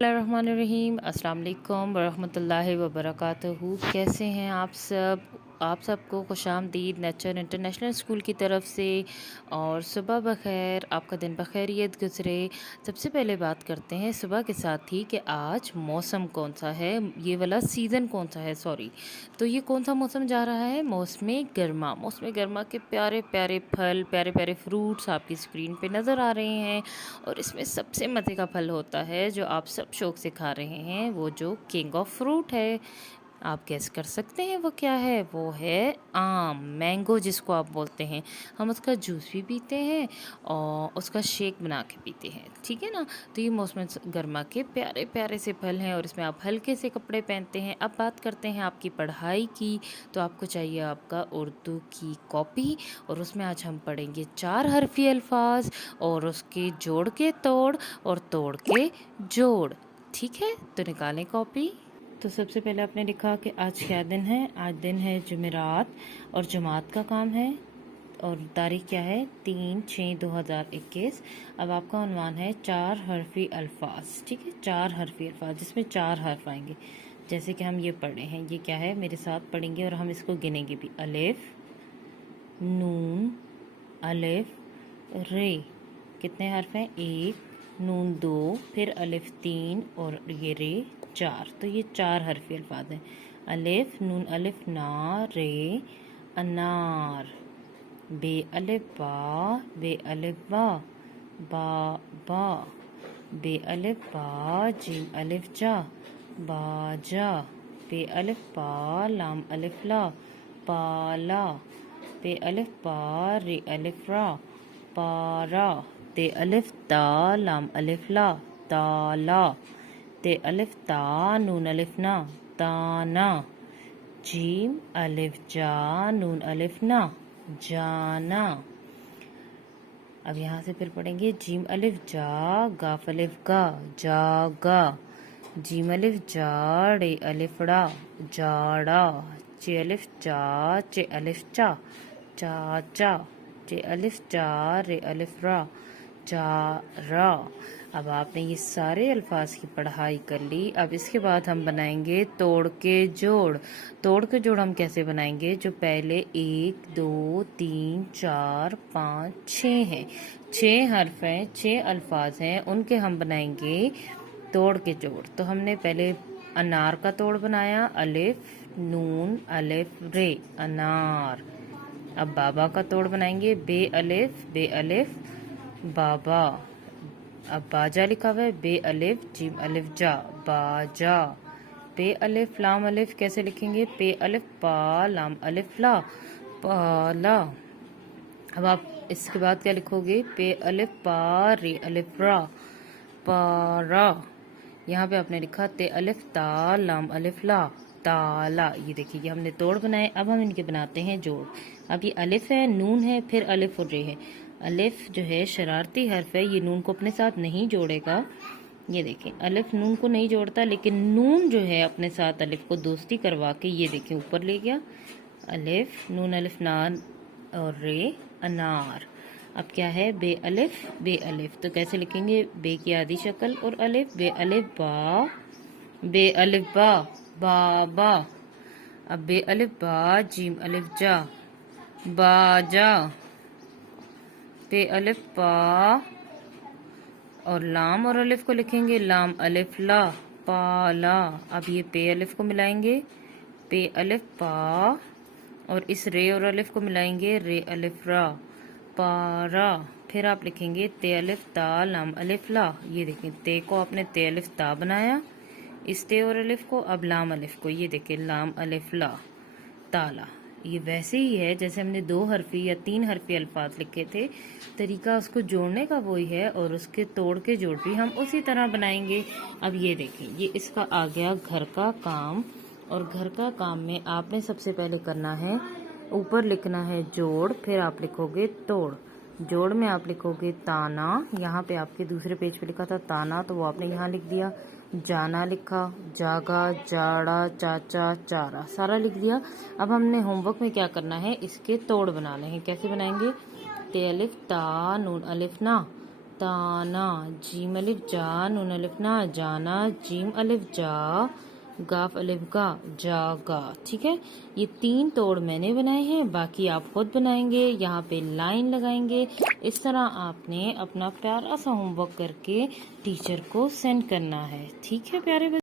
बिस्मिल्लाहिर्रहमानिर्रहीम। अस्सलाम वालेकुम वरहमतुल्लाहि वबरकातुहू। कैसे हैं आप सब? आप सबको खुशामदीद नेचर इंटरनेशनल स्कूल की तरफ से और सुबह बखैर, आपका दिन बखैरियत गुजरे। सबसे पहले बात करते हैं सुबह के साथ ही कि आज मौसम कौन सा है, ये वाला सीज़न कौन सा है, सॉरी। तो ये कौन सा मौसम जा रहा है? मौसम गर्मा। मौसम गर्मा के प्यारे प्यारे फल, प्यारे प्यारे फ्रूट्स आपकी स्क्रीन पे नज़र आ रहे हैं। और इसमें सबसे मज़े का फल होता है जो आप सब शौक से खा रहे हैं, वो जो किंग ऑफ फ्रूट है। आप गैस कर सकते हैं वो क्या है? वो है आम, मैंगो जिसको आप बोलते हैं। हम उसका जूस भी पीते हैं और उसका शेक बना के पीते हैं, ठीक है ना। तो ये मौसम गर्मा के प्यारे प्यारे से फल हैं और इसमें आप हल्के से कपड़े पहनते हैं। अब बात करते हैं आपकी पढ़ाई की। तो आपको चाहिए आपका उर्दू की कॉपी और उसमें आज हम पढ़ेंगे 4 हरफी अल्फाज और उसके जोड़ के तोड़ और तोड़ के जोड़। ठीक है, तो निकालें कॉपी। तो सबसे पहले आपने लिखा कि आज क्या दिन है। आज दिन है जुमेरात और जुमात का काम है और तारीख क्या है? 3/6/2021। अब आपका उन्वान है 4 हरफी अल्फाज, ठीक है। 4 हरफी अल्फाज जिसमें 4 हर्फ आएंगे, जैसे कि हम ये पढ़े हैं। ये क्या है? मेरे साथ पढ़ेंगे और हम इसको गिनेंगे भी। अलिफ, नून, अलिफ, रे। कितने हर्फ हैं? 1, नून 2, फिर अलिफ 3 और ये रे 4। तो ये 4 हरफी अल्फाज हैं। अलिफ, नून, अलिफ, ना, रे, अनार। बे अलिफ बा, बे अलिफ बा, बा बा। बे अलिफ बा, जीम अलिफ जा, बाजा। बे अलिफ बा, लाम अलिफ ला, पाला। पे अलिफ बा, रे अलिफ रा, पारा। ते अलिफ ता, लाम अलिफ ला, ताला। ते अलिफ ता, नून अलिफ ना, ताना। जीम अलिफ जा, नून अलिफ ना, जाना। अब यहाँ से फिर पढ़ेंगे। जीम अलिफ जा, गाफ अलिफ गा, जागा। जीम अलिफ जा, रे अलिफ ड़ा, जाड़ा। चे अलिफ जा, चे अलिफ चा, चाचा। चे अलिफ जा, रे अलिफ रा, चारा। अब आपने ये सारे अल्फाज की पढ़ाई कर ली। अब इसके बाद हम बनाएंगे तोड़ के जोड़। तोड़ के जोड़ हम कैसे बनाएंगे? जो पहले 1, 2, 3, 4, 5, 6 हैं, 6 हर्फ हैं, 6 अल्फाज हैं, उनके हम बनाएंगे तोड़ के जोड़। तो हमने पहले अनार का तोड़ बनाया। अलिफ, नून, अलिफ, रे, अनार। अब बाबा का तोड़ बनाएंगे। बे अलिफ, बाबा। अब बाजा लिखा हुआ है। बे अलिफ, जीम अलिफ जा, बाजा। पे अलिफ, लाम अलिफ कैसे लिखेंगे? पे अलिफ पा, लाम अलिफ ला, पाला। अब आप इसके बाद क्या लिखोगे? पे अलिफ पा, रे अलिफ रा, पारा। यहाँ पे आपने लिखा ते अलिफ ता, लाम अलिफ ला, ताला। ये देखिए, ये हमने तोड़ बनाए। अब हम इनके बनाते हैं जोड़। अब ये अलिफ है, नून है, फिर अलिफ और रे है। अलिफ जो है शरारती हर्फ है, ये नून को अपने साथ नहीं जोड़ेगा। ये देखें, अलिफ नून को नहीं जोड़ता, लेकिन नून जो है अपने साथ अलिफ को दोस्ती करवा के ये देखें ऊपर ले गया। अलिफ, नून अलिफ नान और रे, अनार। अब क्या है? बे अलिफ। तो कैसे लिखेंगे? बे की आधी शक्ल और अलिफ। बे अलिफ बा, बे अलिफ बा, बाबा। अब बे अलिफ बा, जीम अलिफ जा, बाजा। पे अलिफ पा और लाम और अलिफ को लिखेंगे। लाम अलिफ ला, पाला। अब ये पे अलिफ को मिलाएंगे। पे अलिफ पा और इस रे और अलिफ को मिलाएंगे। रे अलिफ रा, पारा। फिर आप लिखेंगे ते अलिफ ता, लाम अलिफ ला। ये देखें, ते को आपने ते अलिफ ता बनाया, इस ते और अलिफ को। अब लाम अलिफ को, ये देखें, लाम अलिफ ला, ताला। ये वैसे ही है जैसे हमने 2 हरफी या 3 हरफी अल्फाज लिखे थे। तरीका उसको जोड़ने का वही है और उसके तोड़ के जोड़ भी हम उसी तरह बनाएंगे। अब ये देखें, ये इसका आ गया घर का काम। और घर का काम में आपने सबसे पहले करना है, ऊपर लिखना है जोड़, फिर आप लिखोगे तोड़। जोड़ में आप लिखोगे ताना। यहाँ पे आपके दूसरे पेज पे लिखा था ताना, तो वो आपने यहाँ लिख दिया। जाना लिखा, जागा, जाड़ा, चाचा, चारा, सारा लिख दिया। अब हमने होमवर्क में क्या करना है? इसके तोड़ बनाने हैं। कैसे बनाएंगे? ते अलिफ ता, नून अलिफ ना, ताना, जीम अलिफ जा, नून अलिफ ना, जाना, जीम अलिफ जा, गाफ अलिफ गा, जागा। ठीक है, ये 3 तोड़ मैंने बनाए हैं, बाकी आप खुद बनाएंगे। यहाँ पे लाइन लगाएंगे। इस तरह आपने अपना प्यारा सा होमवर्क करके टीचर को सेंड करना है। ठीक है प्यारे बच्चे।